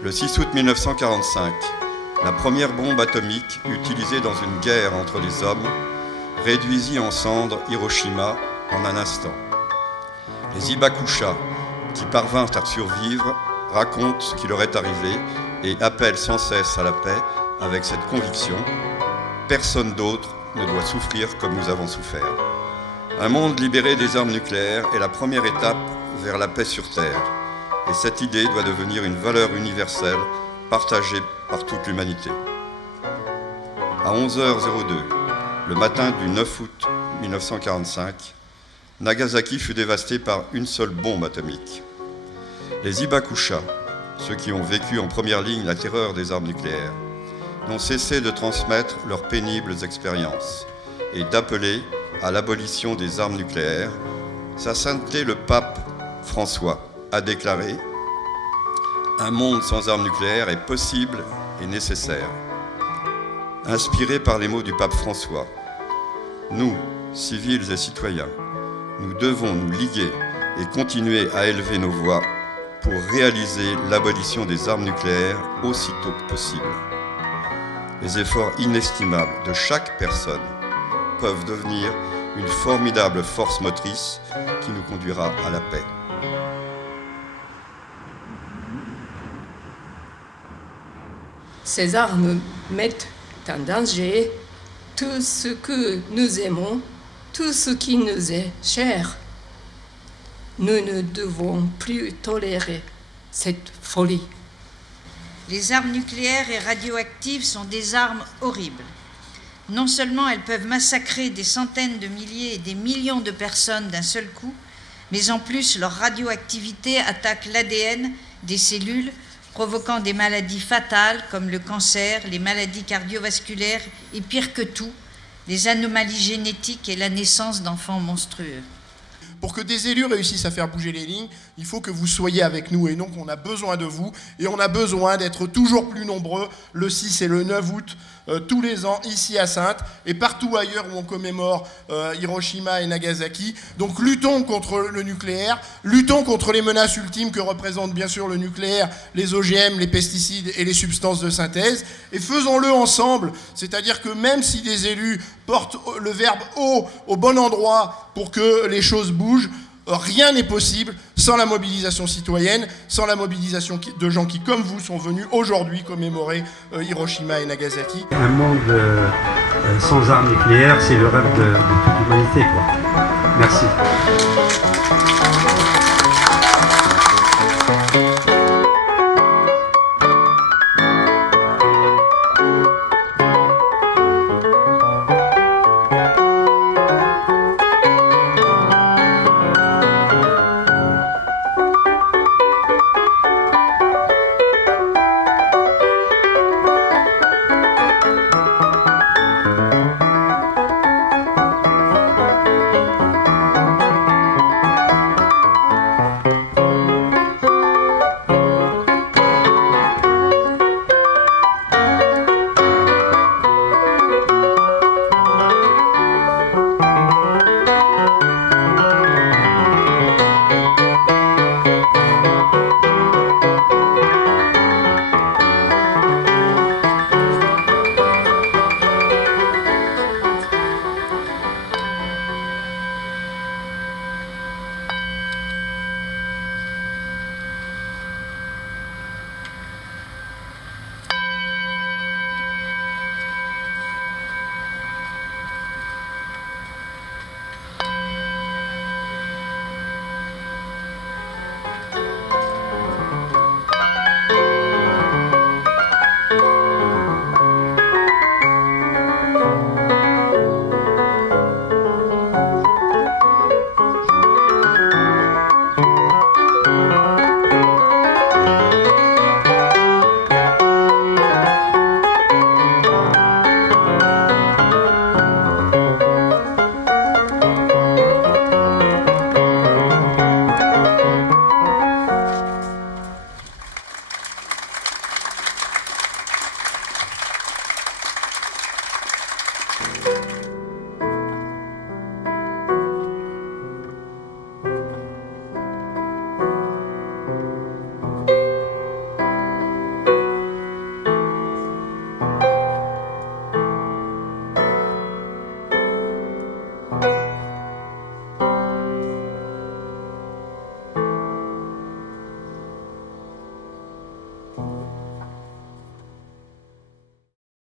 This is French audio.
Le 6 août 1945, la première bombe atomique utilisée dans une guerre entre les hommes réduisit en cendres Hiroshima en un instant. Les Hibakusha, qui parvinrent à survivre, racontent ce qui leur est arrivé et appellent sans cesse à la paix avec cette conviction: personne d'autre ne doit souffrir comme nous avons souffert. Un monde libéré des armes nucléaires est la première étape vers la paix sur Terre. Et cette idée doit devenir une valeur universelle partagée par toute l'humanité. À 11h02, le matin du 9 août 1945, Nagasaki fut dévasté par une seule bombe atomique. Les Hibakusha, ceux qui ont vécu en première ligne la terreur des armes nucléaires, n'ont cessé de transmettre leurs pénibles expériences et d'appeler à l'abolition des armes nucléaires. Sa sainteté le pape François a déclaré: un monde sans armes nucléaires est possible et nécessaire. Inspiré par les mots du pape François, nous, civils et citoyens, nous devons nous liguer et continuer à élever nos voix pour réaliser l'abolition des armes nucléaires aussitôt que possible. Les efforts inestimables de chaque personne peuvent devenir une formidable force motrice qui nous conduira à la paix. Ces armes mettent en danger tout ce que nous aimons, tout ce qui nous est cher. Nous ne devons plus tolérer cette folie. Les armes nucléaires et radioactives sont des armes horribles. Non seulement elles peuvent massacrer des centaines de milliers et des millions de personnes d'un seul coup, mais en plus leur radioactivité attaque l'ADN des cellules, provoquant des maladies fatales comme le cancer, les maladies cardiovasculaires et pire que tout, les anomalies génétiques et la naissance d'enfants monstrueux. Pour que des élus réussissent à faire bouger les lignes, il faut que vous soyez avec nous, et donc on a besoin de vous, et on a besoin d'être toujours plus nombreux le 6 et le 9 août, tous les ans, ici à Saintes, et partout ailleurs où on commémore Hiroshima et Nagasaki. Donc luttons contre le nucléaire, luttons contre les menaces ultimes que représentent bien sûr le nucléaire, les OGM, les pesticides et les substances de synthèse, et faisons-le ensemble, c'est-à-dire que même si des élus portent le verbe haut au bon endroit pour que les choses bougent, rien n'est possible sans la mobilisation citoyenne, sans la mobilisation de gens qui, comme vous, sont venus aujourd'hui commémorer Hiroshima et Nagasaki. Un monde sans armes nucléaires, c'est le rêve de toute l'humanité, quoi. Merci.